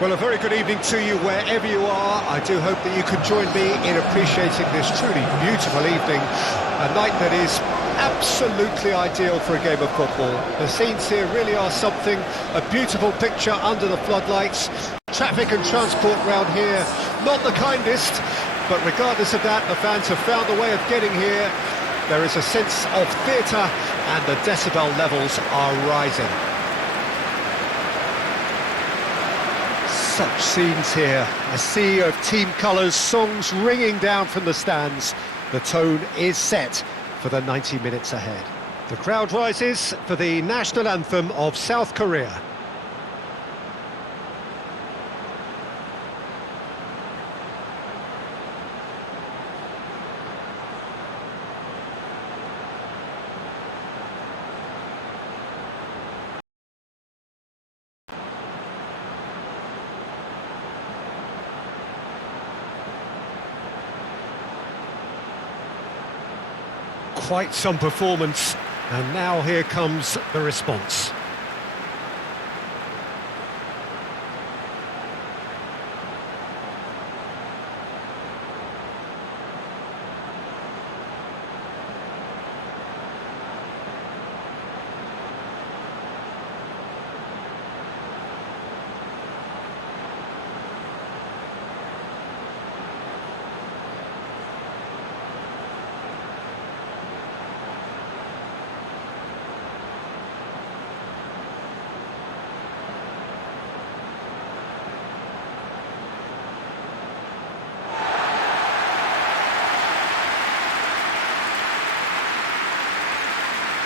Well, a very good evening to you wherever you are. I do hope that you can join me in appreciating this truly beautiful evening, a night that is absolutely ideal for a game of football. The scenes here really are something, a beautiful picture under the floodlights. Traffic and transport round here, not the kindest, but regardless of that, the fans have found a way of getting here. There is a sense of theatre and the decibel levels are rising. Such scenes here, a sea of team colours, songs ringing down from the stands. The tone is set for the 90 minutes ahead. The crowd rises for the national anthem of South Korea. Quite some performance, and now here comes the response.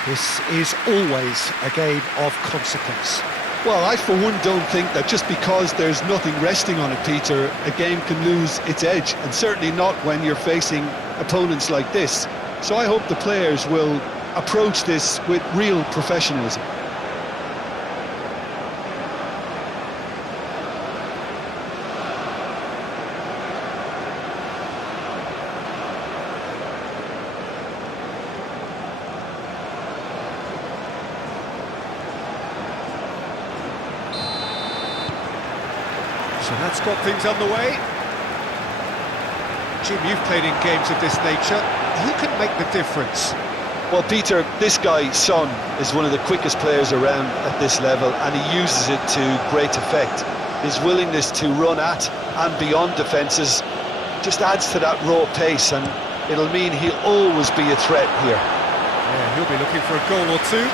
This is always a game of consequence. Well, I for one don't think that just because there's nothing resting on it, Peter, a game can lose its edge, and certainly not when you're facing opponents like this. So I hope the players will approach this with real professionalism. So that's got things underway. Jim, you've played in games of this nature. Who can make the difference? Well, Peter, this guy, Son, is one of the quickest players around at this level, and he uses it to great effect. His willingness to run at and beyond defences just adds to that raw pace, and it'll mean he'll always be a threat here. Yeah, he'll be looking for a goal or two.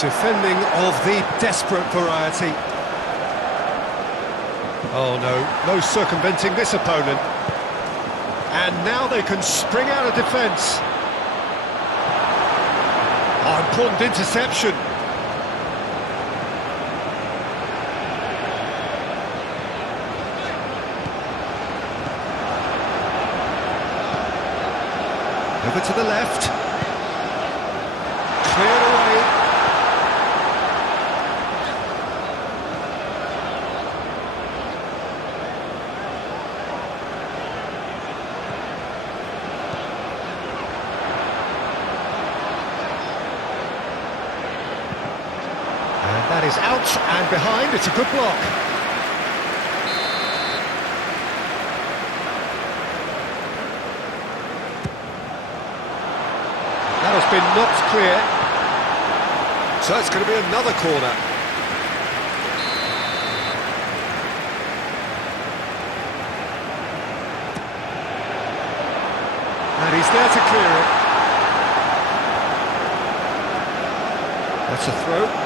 Defending of the desperate variety. Oh no, no circumventing this opponent. And now they can spring out of defence. Oh, important interception. Over to the left. Cleared away. That is out and behind, it's a good block. That has been knocked clear. So it's going to be another corner. And he's there to clear it. That's a throw.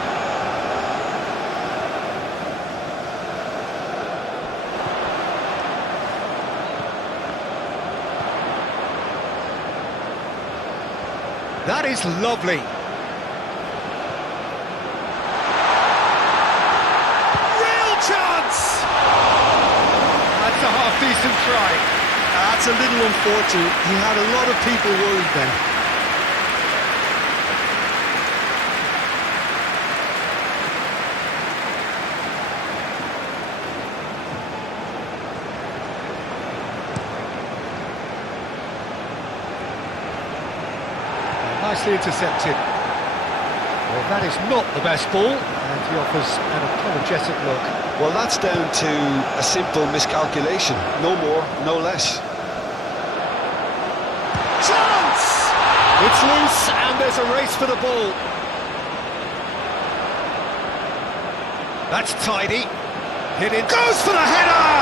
That is lovely. Real chance! That's a half-decent try. That's a little unfortunate. He had a lot of people worried then. Nicely intercepted. Well, that is not the best ball, and he offers an apologetic look. Well, that's down to a simple miscalculation. No more, no less. Chance! It's loose, and there's a race for the ball. That's tidy. Hit it. Goes for the header!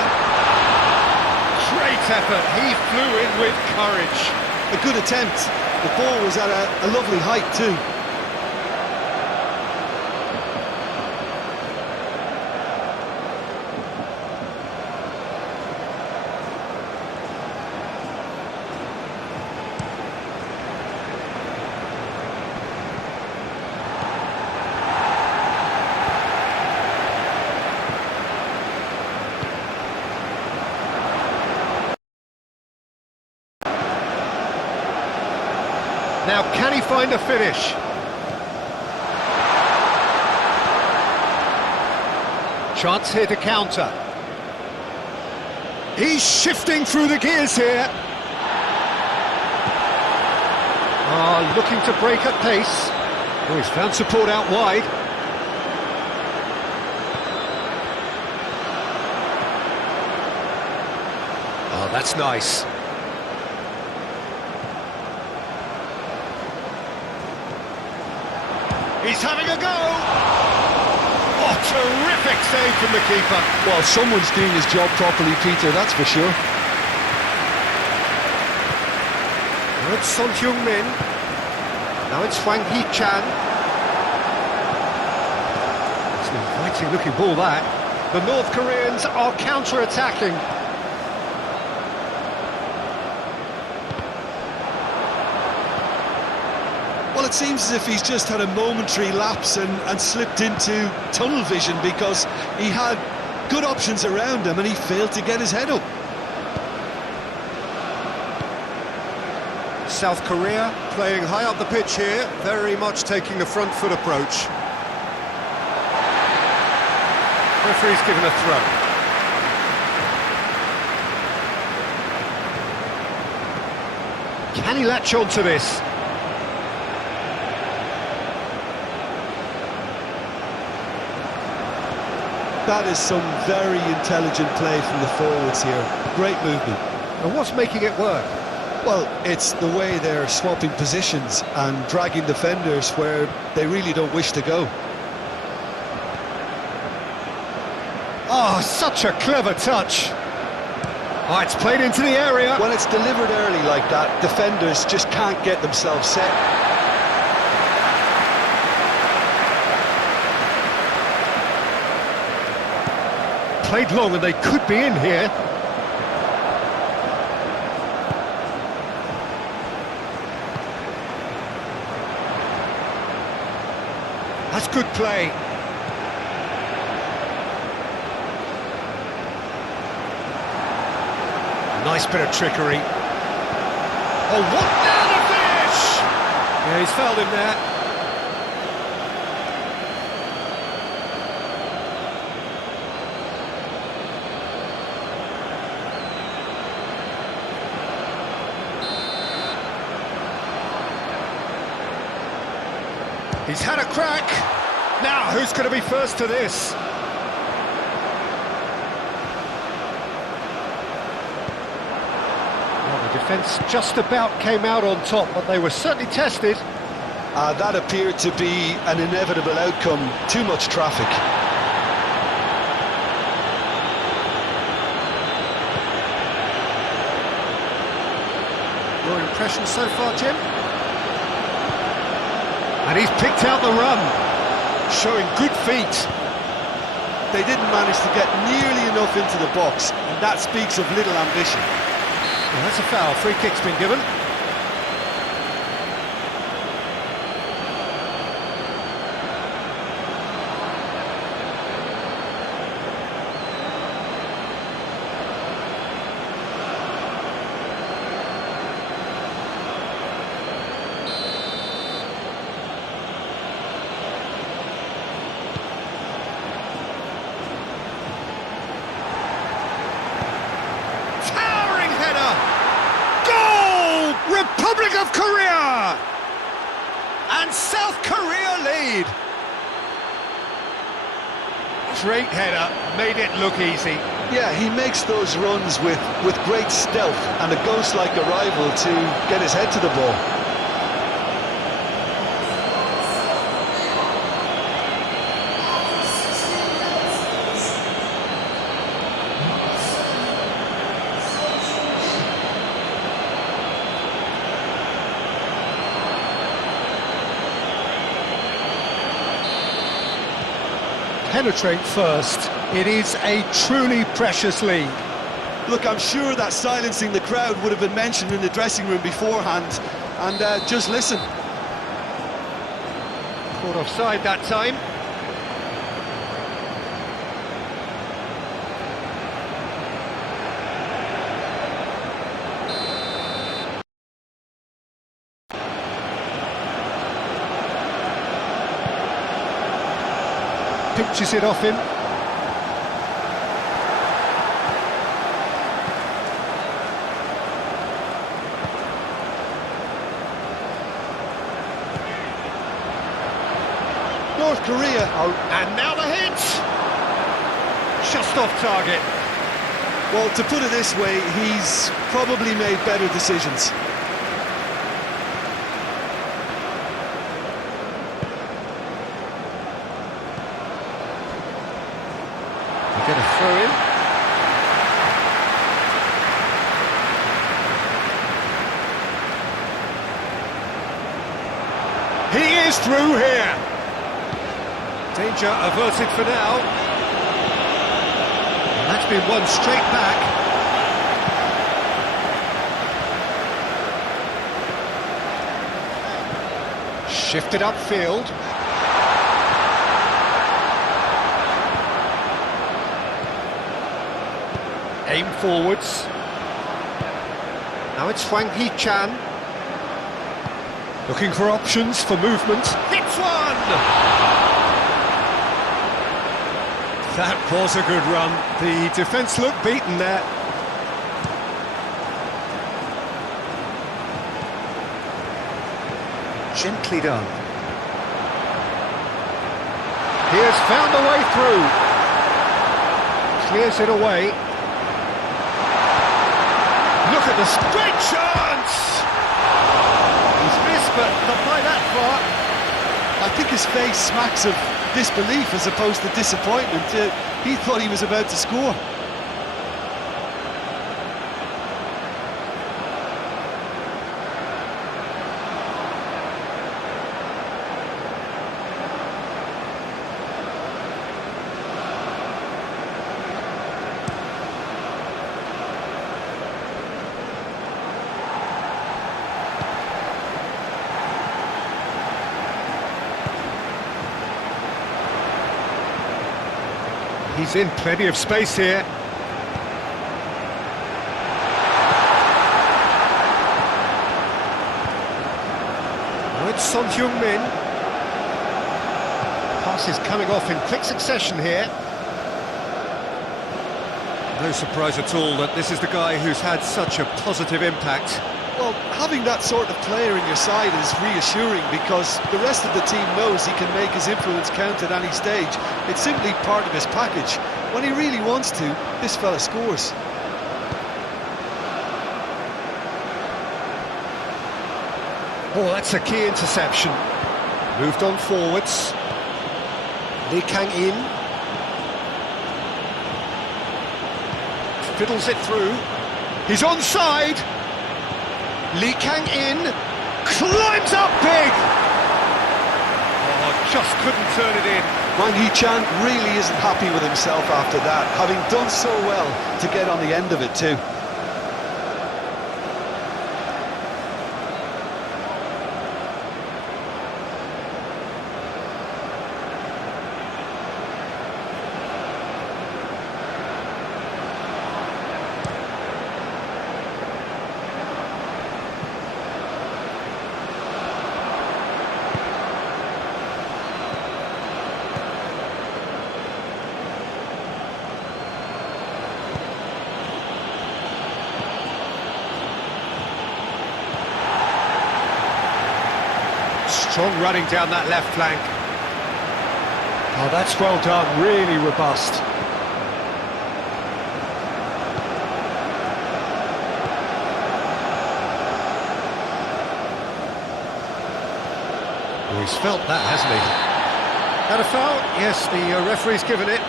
Great effort. He flew in with courage. A good attempt. The ball was at a lovely height too. Now, can he find a finish? Chance here to counter. He's shifting through the gears here. Looking to break at pace. Oh, he's found support out wide. Oh, that's nice. He's having a go! Oh, terrific save from the keeper. Well, someone's doing his job properly, Peter, that's for sure. Now it's Son Heung-min. Now it's Hwang Hee-chan. It's an inviting looking ball, that. The North Koreans are counter-attacking. Well, it seems as if he's just had a momentary lapse and slipped into tunnel vision because he had good options around him and he failed to get his head up. South Korea playing high up the pitch here, very much taking the front foot approach. Referee's given a throw. Can he latch on to this? That is some very intelligent play from the forwards here. Great movement. And what's making it work? Well, it's the way they're swapping positions and dragging defenders where they really don't wish to go. Oh, such a clever touch. Oh, it's played into the area. When it's delivered early like that, defenders just can't get themselves set. Played long and they could be in here. That's good play. Nice bit of trickery. Oh, what now the finish! Yeah, he's fouled him there. He's had a crack. Now, who's going to be first to this? Well, the defence just about came out on top, but they were certainly tested. That appeared to be an inevitable outcome. Too much traffic. Your impression so far, Jim? And he's picked out the run, showing good feet. They didn't manage to get nearly enough into the box, and that speaks of little ambition. Well, that's a foul. Free kick's been given. And South Korea lead. Great header, made it look easy. Yeah, he makes those runs with great stealth and a ghost-like arrival to get his head to the ball. Penetrate first. It is a truly precious lead. Look, I'm sure that silencing the crowd would have been mentioned in the dressing room beforehand. And just listen. Caught offside that time. Pinches it off him. North Korea. Oh, and now the hit! Just off target. Well, to put it this way, he's probably made better decisions. Get a throw in. He is through here. Danger averted for now. And that's been won straight back. Shifted upfield. Aim forwards. Now it's Hwang Hee-chan. Looking for options for movement. Hits one! That was a good run. The defence looked beaten there. Gently done. He has found a way through. Clears it away. Look at this great chance! He's missed, but not by that far. I think his face smacks of disbelief as opposed to disappointment. He thought he was about to score. He's in plenty of space here. Oh, it's Son Heung-min. Pass is coming off in quick succession here. No surprise at all that this is the guy who's had such a positive impact. Well, having that sort of player in your side is reassuring because the rest of the team knows he can make his influence count at any stage. It's simply part of his package. When he really wants to, this fella scores. Oh, that's a key interception. Moved on forwards. Lee Kang-in. Fiddles it through. He's onside. Lee Kang-in climbs up big! Oh, just couldn't turn it in. Hwang Hee-chan really isn't happy with himself after that, having done so well to get on the end of it too. Strong running down that left flank. Oh, that's well done, really robust. Oh, he's felt that, hasn't he? That a foul? Yes, the referee's given it.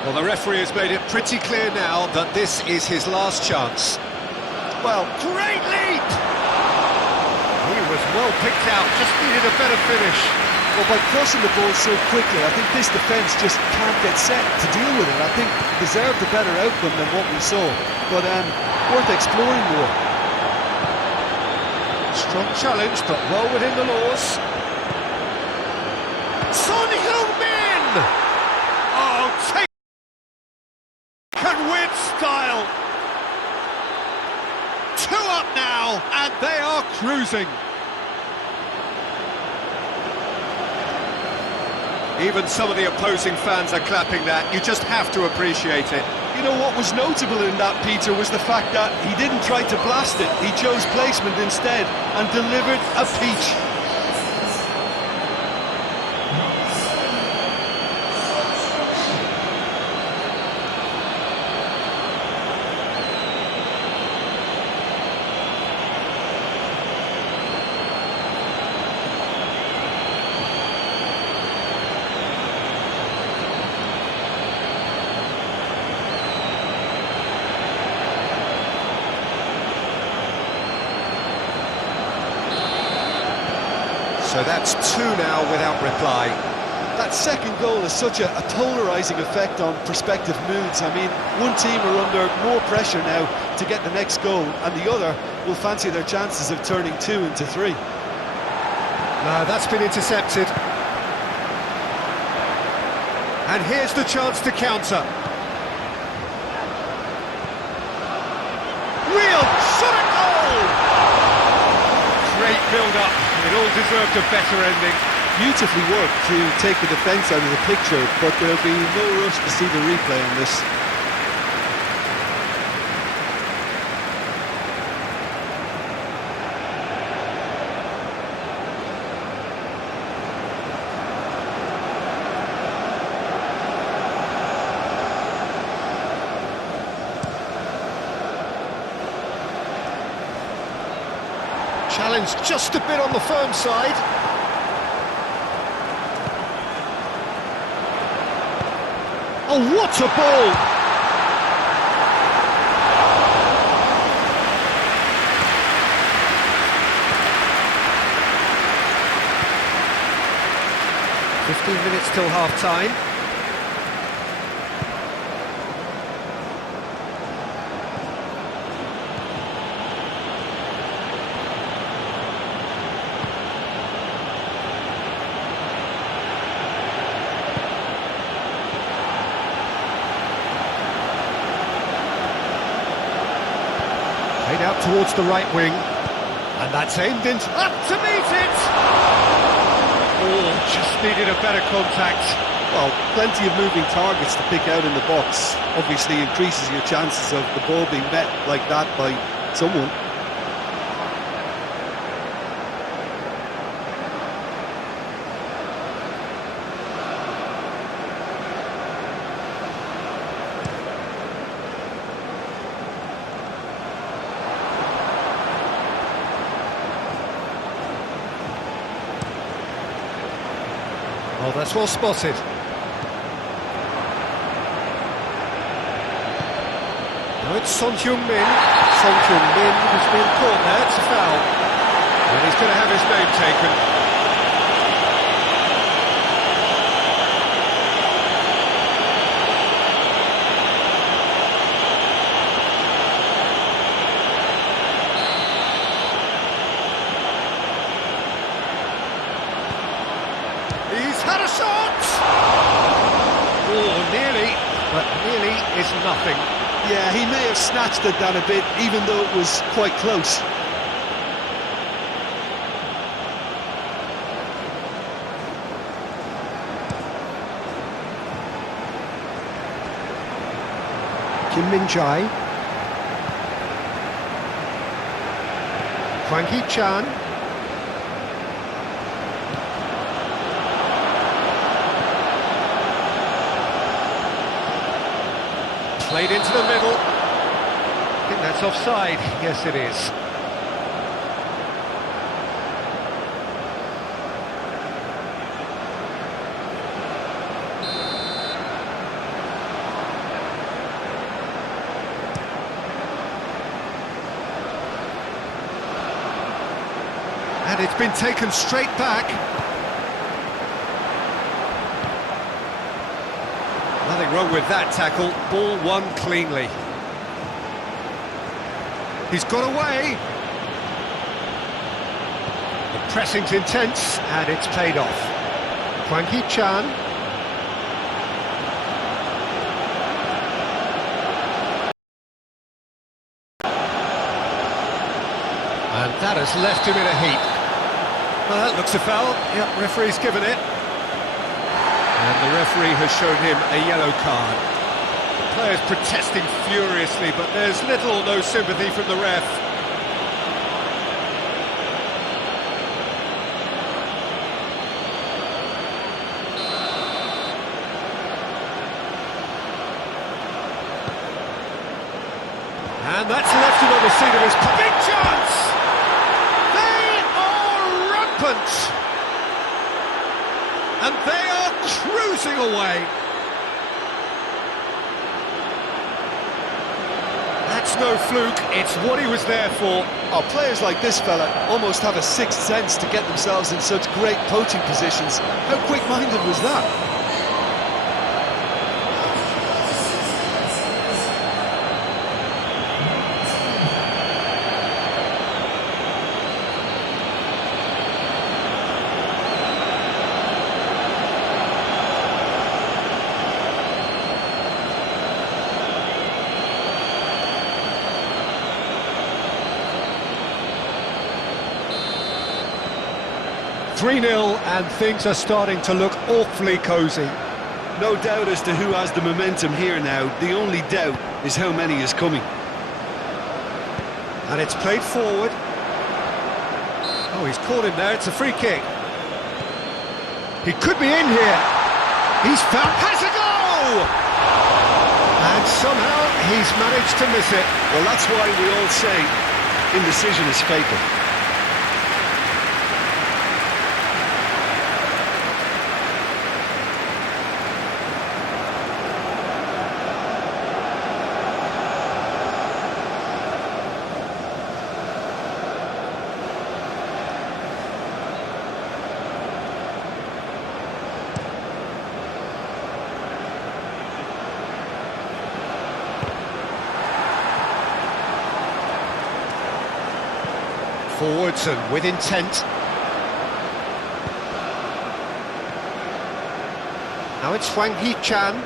Well, the referee has made it pretty clear now that this is his last chance. Well, great leap! He was well picked out, just needed a better finish. Well, by crossing the ball so quickly, I think this defence just can't get set to deal with it. I think deserved a better outcome than what we saw, but worth exploring more. Strong challenge, but well within the laws. Sonheung-min! Oh, taken with style. 2 up now, and they are cruising. Even some of the opposing fans are clapping that. You just have to appreciate it. You know what was notable in that, Peter, was the fact that he didn't try to blast it. He chose placement instead and delivered a peach. So that's 2 now without reply. That second goal has such a polarising effect on prospective moods. I mean, one team are under more pressure now to get the next goal, and the other will fancy their chances of turning 2 into 3. No, that's been intercepted. And here's the chance to counter. Real shot at goal! Great build-up. It all deserved a better ending. Beautifully worked to take the defence out of the picture, but there'll be no rush to see the replay on this. Challenge just a bit on the firm side. Oh, what a ball! Minutes till half-time. Played out towards the right wing, and that's aimed in, up to meet it! Oh, just needed a better contact. Well, plenty of moving targets to pick out in the box. Obviously increases your chances of the ball being met like that by someone. Oh, that's well spotted. Now it's Son Heung-min. Son Heung-min has been caught there. It's a foul. And he's going to have his name taken. He's had a shot! Oh, nearly, but nearly is nothing. Yeah, he may have snatched it down a bit, even though it was quite close. Kim Min-jae. Hwang Hee-chan. Played into the middle. I think that's offside. Yes, it is. And it's been taken straight back. Nothing wrong with that tackle. Ball won cleanly. He's got away. The pressing's intense, and it's paid off. Hwang Hee-chan. And that has left him in a heap. Well, that looks a foul. Yep, referee's given it. And the referee has shown him a yellow card. The player's protesting furiously, but there's little or no sympathy from the ref. And that's left him on the seat of his big chance! They are rampant! And they are cruising away. That's no fluke, it's what he was there for. Oh, players like this fella almost have a sixth sense to get themselves in such great poaching positions. How quick-minded was that? Three-0, and things are starting to look awfully cosy. No doubt as to who has the momentum here now. The only doubt is how many is coming. And it's played forward. Oh, he's caught him there. It's a free kick. He could be in here. He's found... Has a goal! And somehow he's managed to miss it. Well, that's why we all say indecision is fatal. Forwards and with intent. Now it's Hwang Hee-chan.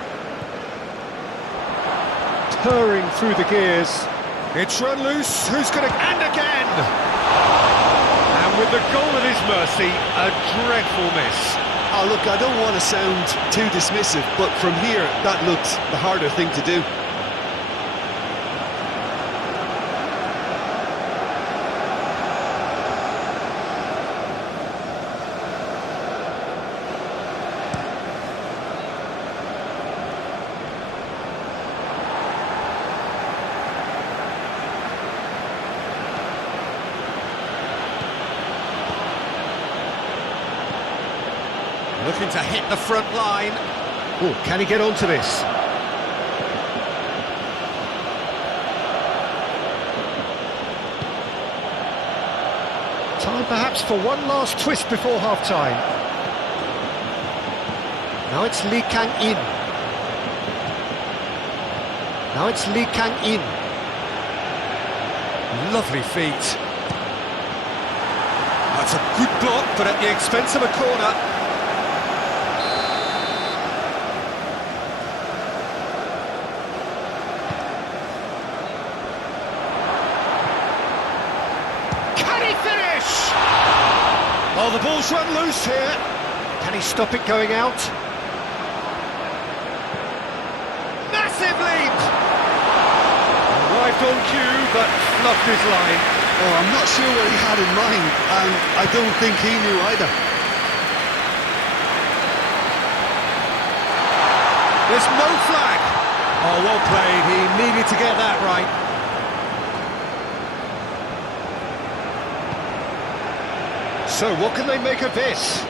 Purring through the gears. It's run loose. Who's going to... And again! And with the goal at his mercy, a dreadful miss. Oh, look, I don't want to sound too dismissive, but from here, that looked the harder thing to do. Looking to hit the front line. Oh, can he get onto this? Time perhaps for one last twist before half-time. Now it's Lee Kang-in. Now it's Lee Kang-in. Lovely feet. That's a good block, but at the expense of a corner. Oh, the ball's run loose here. Can he stop it going out? Massive lead! arrived on cue, but fluffed his line. Oh, I'm not sure what he had in mind, and I don't think he knew either. There's no flag. Oh, well played. He needed to get that right. So, what can they make of this?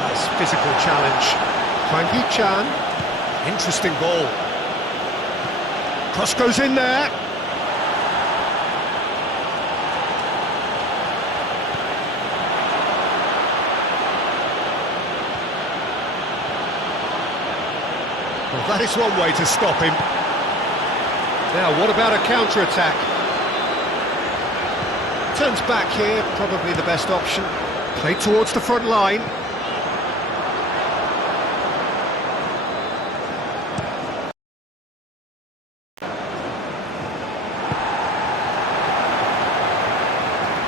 Nice physical challenge. Hwang Hee-chan. Interesting ball. Cross goes in there. Well, that is one way to stop him. Now, what about a counter-attack? Turns back here, probably the best option. Play towards the front line.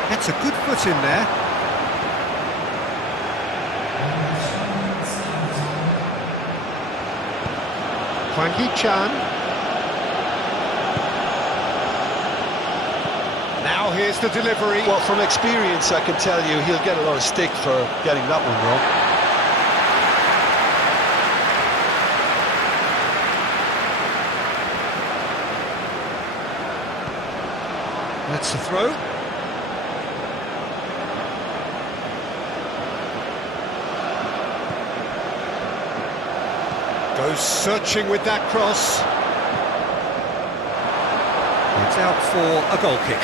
That's a good foot in there. Hwang Hee-chan. Now here's the delivery. Well, from experience, I can tell you he'll get a lot of stick for getting that one wrong. That's the throw. Goes searching with that cross. It's out for a goal kick.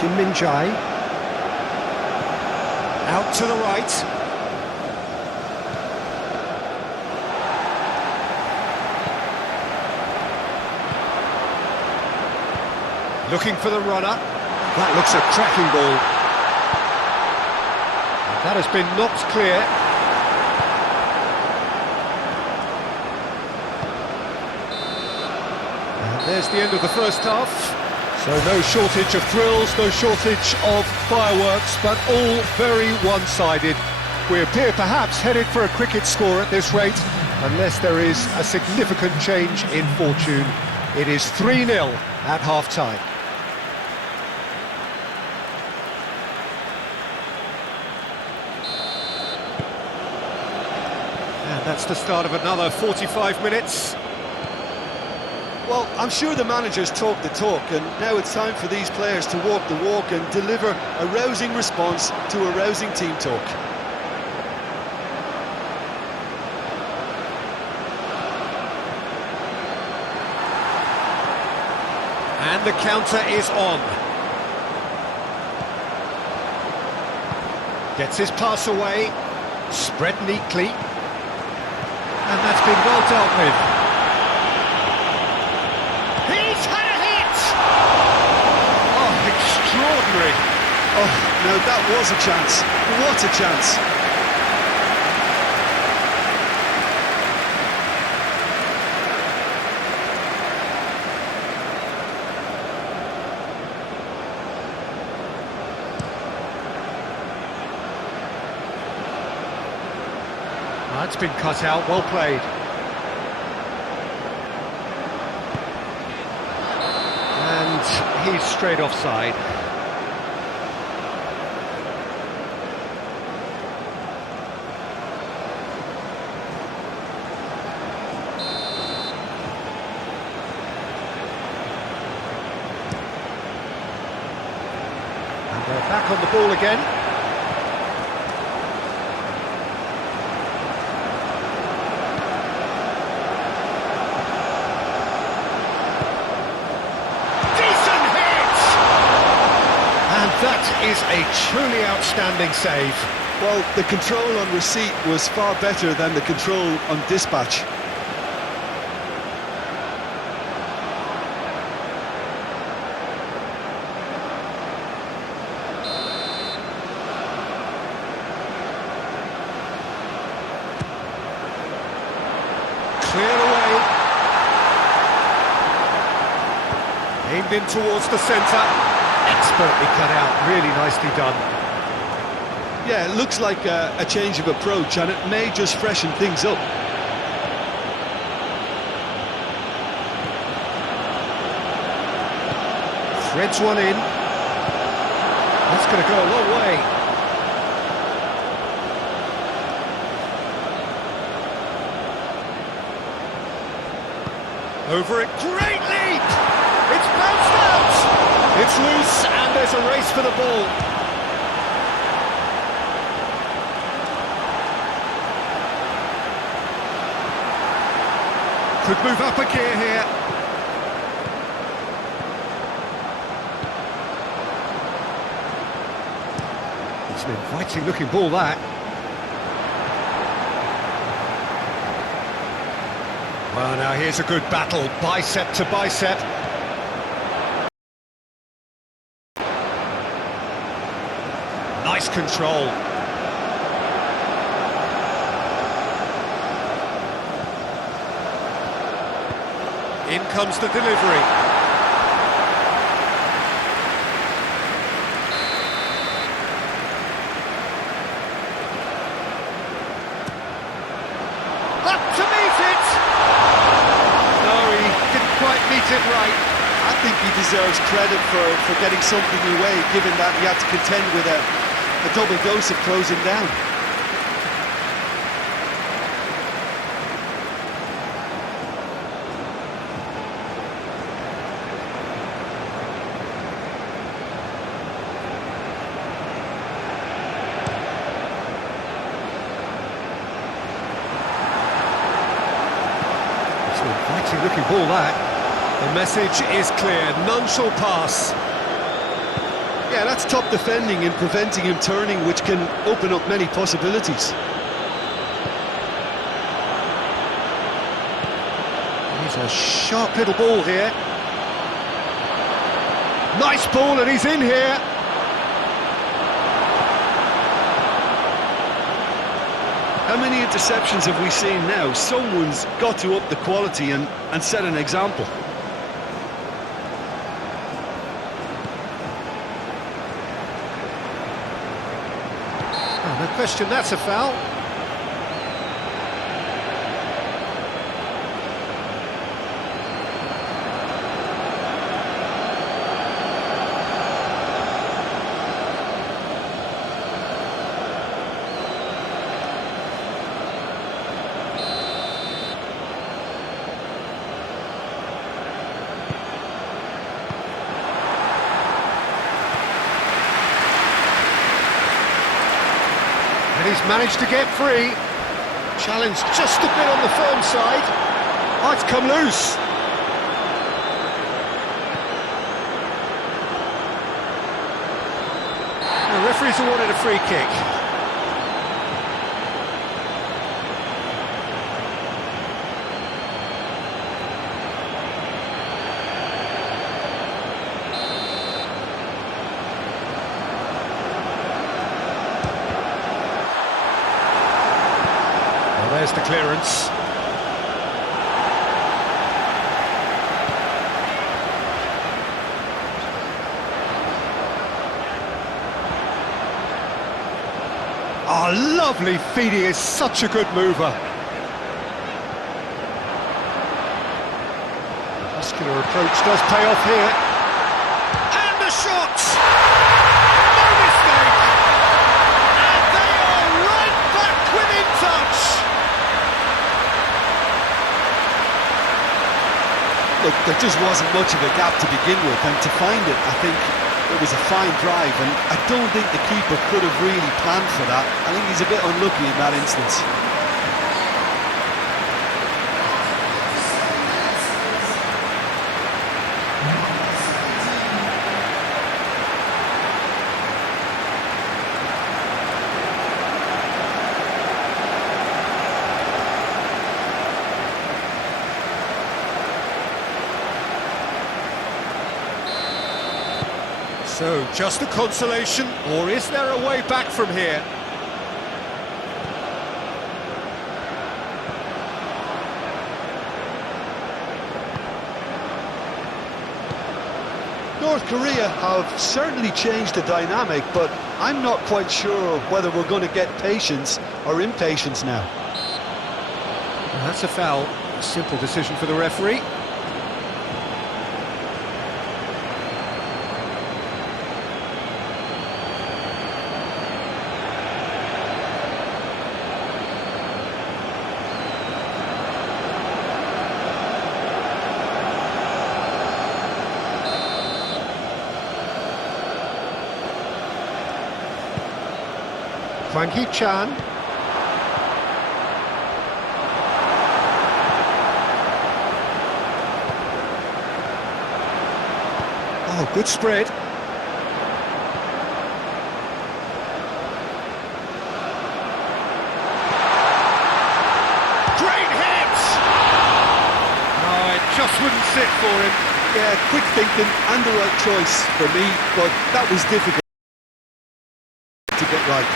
Kim Min-jae. Out to the right. Looking for the runner. That looks a cracking ball. That has been knocked clear. And there's the end of the first half. So no shortage of thrills, no shortage of fireworks, but all very one-sided. We appear perhaps headed for a cricket score at this rate, unless there is a significant change in fortune. It is 3-0 at half-time. And that's the start of another 45 minutes. Well, I'm sure the managers talk the talk, and now it's time for these players to walk the walk and deliver a rousing response to a rousing team talk. And the counter is on. Gets his pass away, spread neatly. And that's been well dealt with. He's had a hit! Oh, extraordinary. Oh, no, that was a chance. What a chance. That's been cut out, well played. And he's straight offside. And they're back on the ball again. That is a truly outstanding save. Well, the control on receipt was far better than the control on dispatch. Cleared away. Turned in towards the centre. Expertly cut out, really nicely done. Yeah, it looks like a change of approach, and it may just freshen things up. Threads one in. That's going to go a long way. Over it, great leap! It's bounced out! It's loose, and there's a race for the ball. Could move up a gear here. It's an inviting looking ball, that. Well, now here's a good battle, bicep to bicep. Nice control. In comes the delivery. Up to meet it! No, he didn't quite meet it right. I think he deserves credit for getting something away, given that he had to contend with a double dose of closing down. It's an inviting looking ball, that. The message is clear, none shall pass. Yeah, that's top defending and preventing him turning, which can open up many possibilities. He's a sharp little ball here. Nice ball, and he's in here. How many interceptions have we seen now? Someone's got to up the quality and set an example. Oh, no question, that's a foul. And he's managed to get free. Challenge just a bit on the firm side. Oh, it's come loose. The referee's awarded a free kick. There's the clearance. Oh, lovely feed, he is such a good mover. Muscular approach does pay off here. And the shot! No mistake! And they are right back within touch! Look, there just wasn't much of a gap to begin with, and to find it, I think it was a fine drive, and I don't think the keeper could have really planned for that. I think he's a bit unlucky in that instance. So, just a consolation, or is there a way back from here? North Korea have certainly changed the dynamic, but I'm not quite sure whether we're going to get patience or impatience now. Well, that's a foul. A simple decision for the referee. Hwang Hee-chan. Oh, good spread. Great hit! Oh, it just wouldn't sit for him. Yeah, quick thinking and the right choice for me, but that was difficult to get right.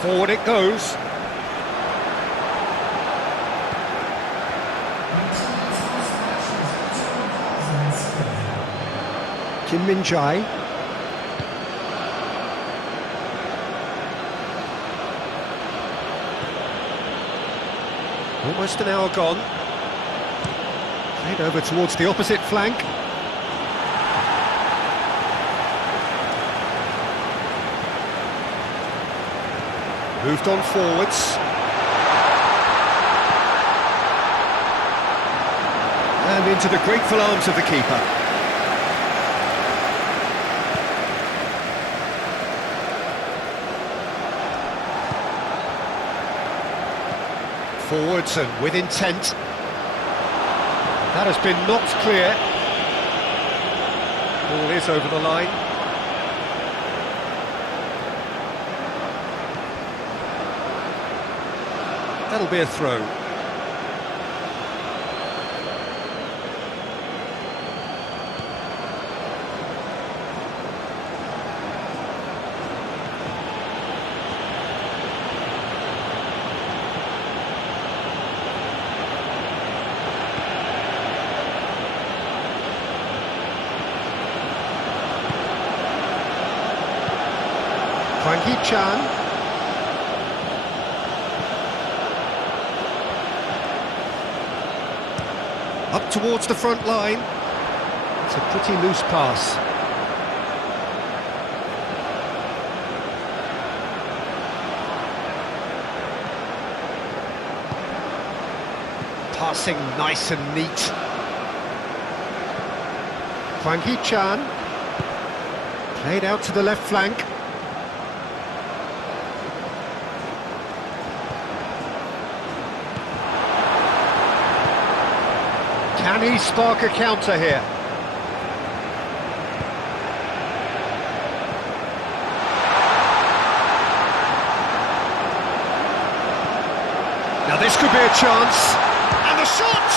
Forward it goes. Kim Min-jae. Almost an hour gone. Played over towards the opposite flank. Moved on forwards. And into the grateful arms of the keeper. Forwards and with intent. That has been knocked clear. Ball is over the line. That'll be a throw. Hwang Hee-chan. Up towards the front line. It's a pretty loose pass. Passing nice and neat. Hwang Hee-chan. Played out to the left flank. Can he spark a counter here? Now this could be a chance. And the shot!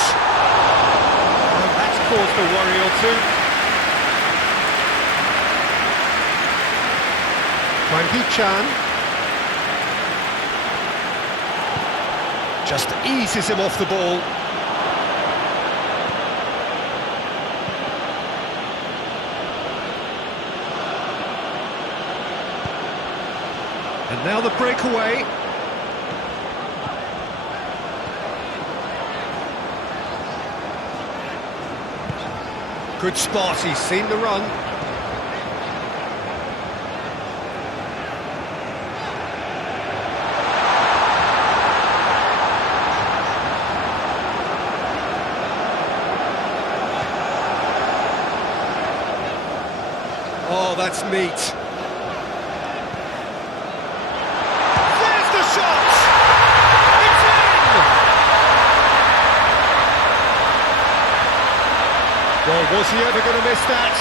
Oh, that's caused a worry or two. Hwang Hee-chan. Just eases him off the ball. And now the breakaway. Good spot, he's seen the run. Oh, that's neat. Well, was he ever going to miss that?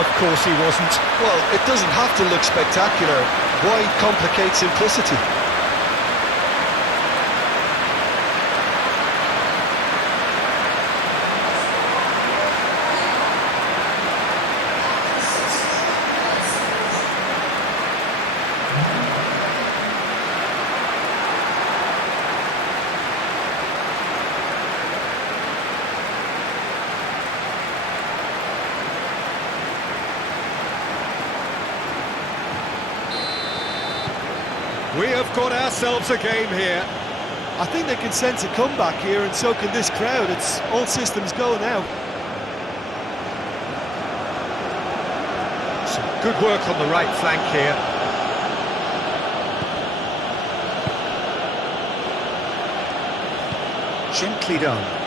Of course he wasn't. Well, it doesn't have to look spectacular. Why complicate simplicity? We have got ourselves a game here. I think they can sense a comeback here, and so can this crowd. It's all systems go now. Some good work on the right flank here. Gently done.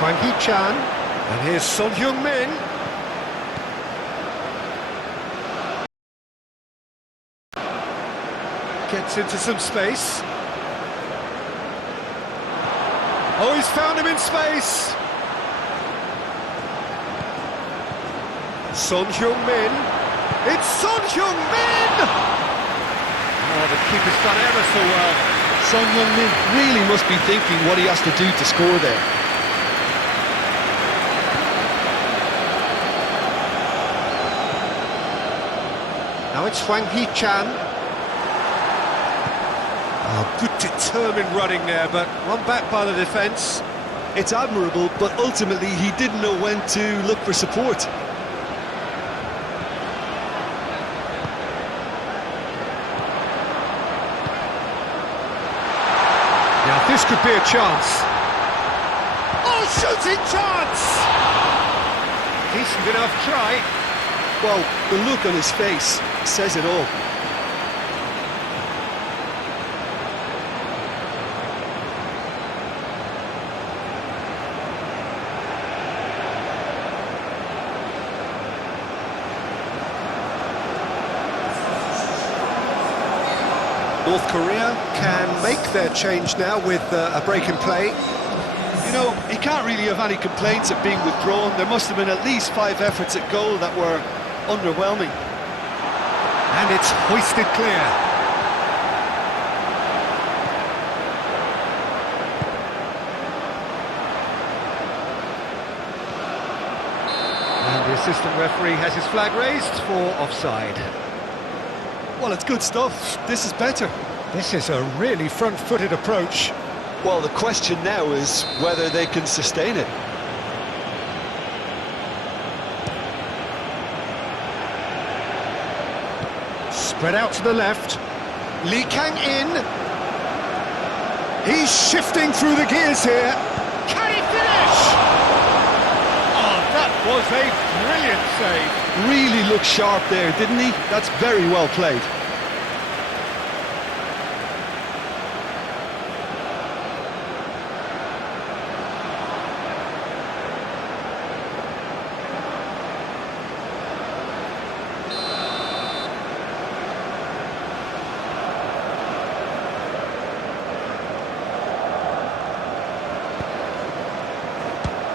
Hwang Hee-chan, and here's Son Heung-min. Gets into some space. Oh, he's found him in space. Son Heung-min. It's Son Heung-min! Oh, the keeper's done ever so well. Son Heung-min really must be thinking what he has to do to score there. Now it's Hwang Hee-chan. Oh, good determined running there, but run back by the defence. It's admirable, but ultimately he didn't know when to look for support. Now this could be a chance. Oh, shooting chance! Decent enough try. Well, the look on his face says it all. North Korea can make their change now with a break in play. You know, he can't really have any complaints at being withdrawn. There must have been at least 5 efforts at goal that were underwhelming. And it's hoisted clear. And the assistant referee has his flag raised for offside. Well, it's good stuff. This is better. This is a really front-footed approach. Well, the question now is whether they can sustain it. Spread out to the left. Lee Kang-in. He's shifting through the gears here. Can he finish? Oh, that was a brilliant save. Really looked sharp there, didn't he? That's very well played.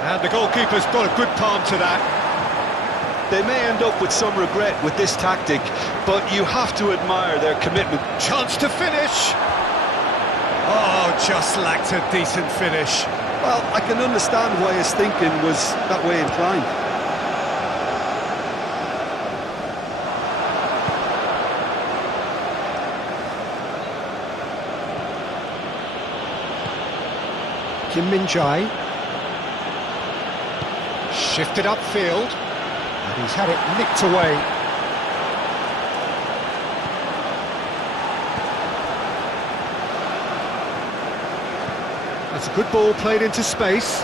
And the goalkeeper's got a good palm to that. They may end up with some regret with this tactic, but you have to admire their commitment. Chance to finish. Oh, just lacked a decent finish. Well, I can understand why his thinking was that way inclined. Kim Min-jae. Shifted upfield, and he's had it nicked away. That's a good ball played into space.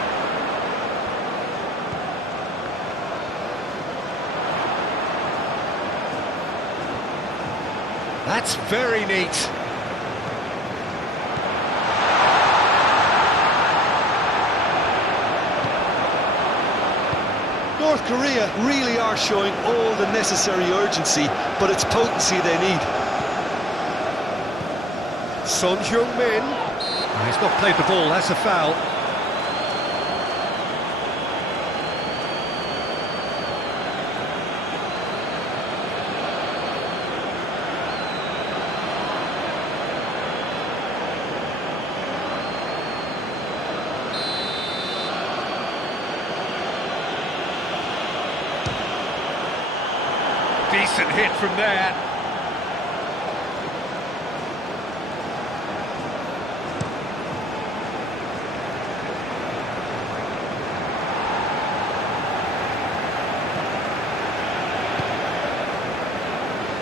That's very neat. North Korea really are showing all the necessary urgency, but it's potency they need. Son Heung-min. Oh, he's not played the ball, that's a foul. Decent hit from there.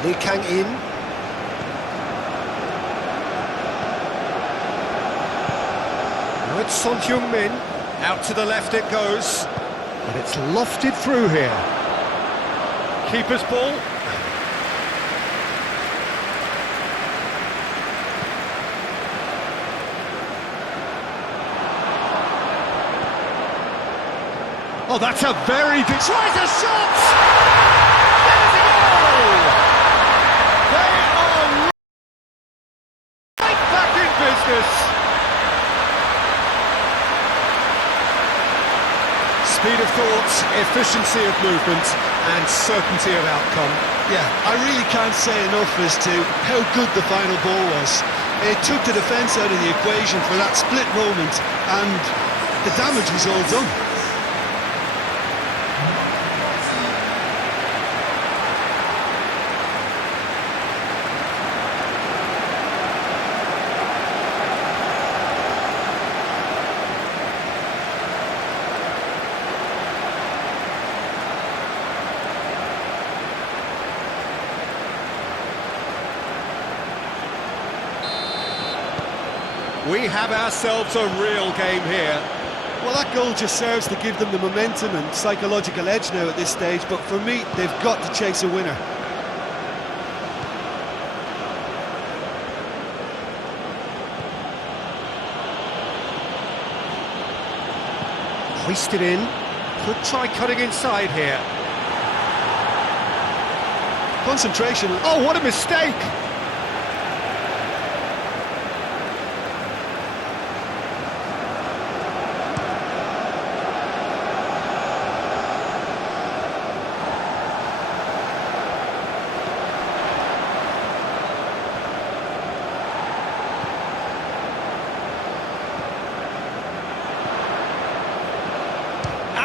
Lee Kang-in. Now it's Son Heung-min. Out to the left it goes. And it's lofted through here. Keeper's ball. Oh, that's a very big... Tries a shot! There's a goal! They are right back in business. Speed of thought, efficiency of movement, and certainty of outcome. Yeah, I really can't say enough as to how good the final ball was. It took the defence out of the equation for that split moment, and the damage was all done. We have ourselves a real game here. Well, that goal just serves to give them the momentum and psychological edge now at this stage, but for me, they've got to chase a winner. Hoisted in. Could try cutting inside here. Concentration. Oh, what a mistake!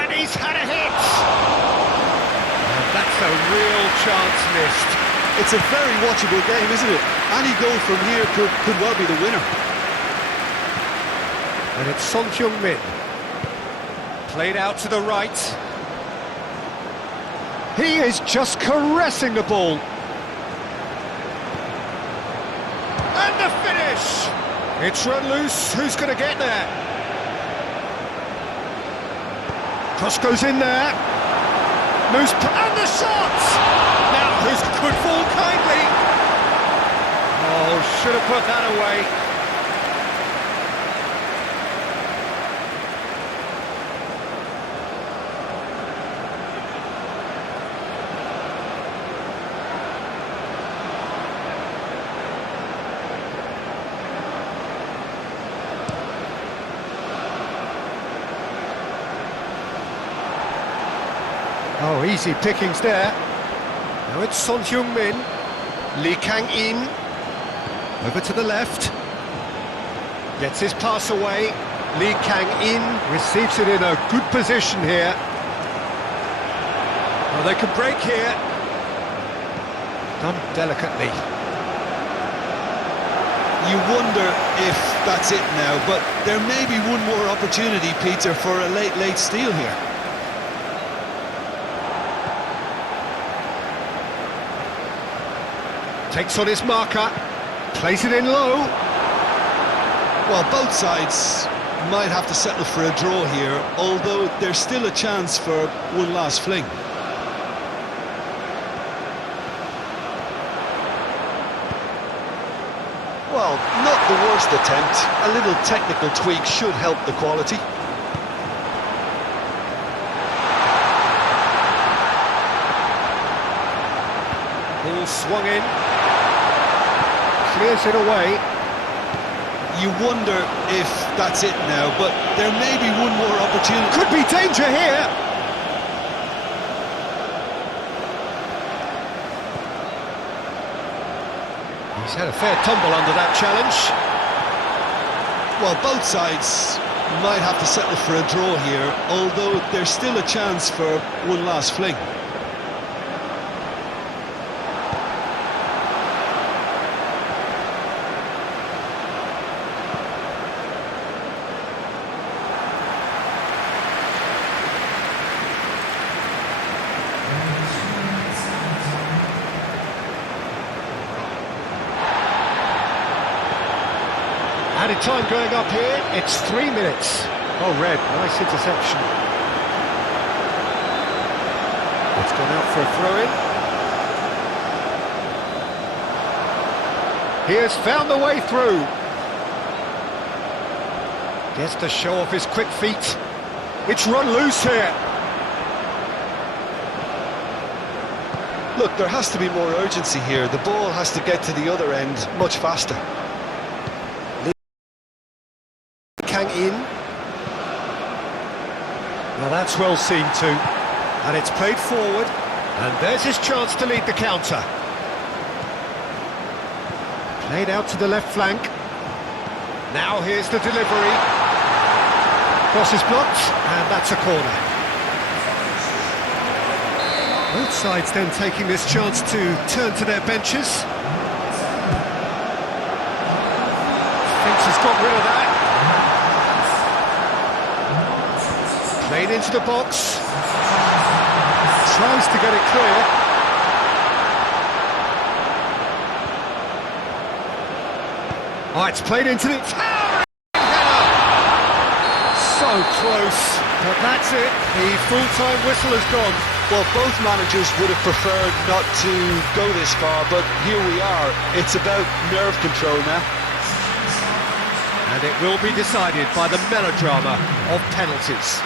He's had a hit! And that's a real chance missed. It's a very watchable game, isn't it? Any goal from here could well be the winner. And it's Son Heung-min. Played out to the right. He is just caressing the ball. And the finish! It's run loose. Who's going to get there? Cross goes in there. Moves and the shot! Now who's could fall kindly? Oh, should have put that away. Oh, easy pickings there. Now it's Son Heung-min. Lee Kang-in. Over to the left. Gets his pass away. Lee Kang-in receives it in a good position here. Oh, they can break here. Done delicately. You wonder if that's it now, but there may be one more opportunity, Peter, for a late steal here. Takes on his marker, plays it in low. Well, both sides might have to settle for a draw here, although there's still a chance for one last fling. Well, not the worst attempt. A little technical tweak should help the quality. Ball swung in. Clears it away. You wonder if that's it now, but there may be one more opportunity. Could be danger here. He's had a fair tumble under that challenge. Well, both sides might have to settle for a draw here, although there's still a chance for one last fling. Added time going up here, it's 3 minutes. Oh, red, nice interception. It's gone out for a throw-in. He has found the way through. Gets to show off his quick feet. It's run loose here. Look, there has to be more urgency here. The ball has to get to the other end much faster. Kang in. Well, that's well seen too. And it's played forward. And there's his chance to lead the counter. Played out to the left flank. Now here's the delivery. Cross is blocked, and that's a corner. Both sides then taking this chance to turn to their benches. Finch has got rid of that. Played into the box. Tries to get it clear. Oh, it's played into the... So close, but that's it. The full-time whistle has gone. Well, both managers would have preferred not to go this far, but here we are. It's about nerve control now. And it will be decided by the melodrama of penalties.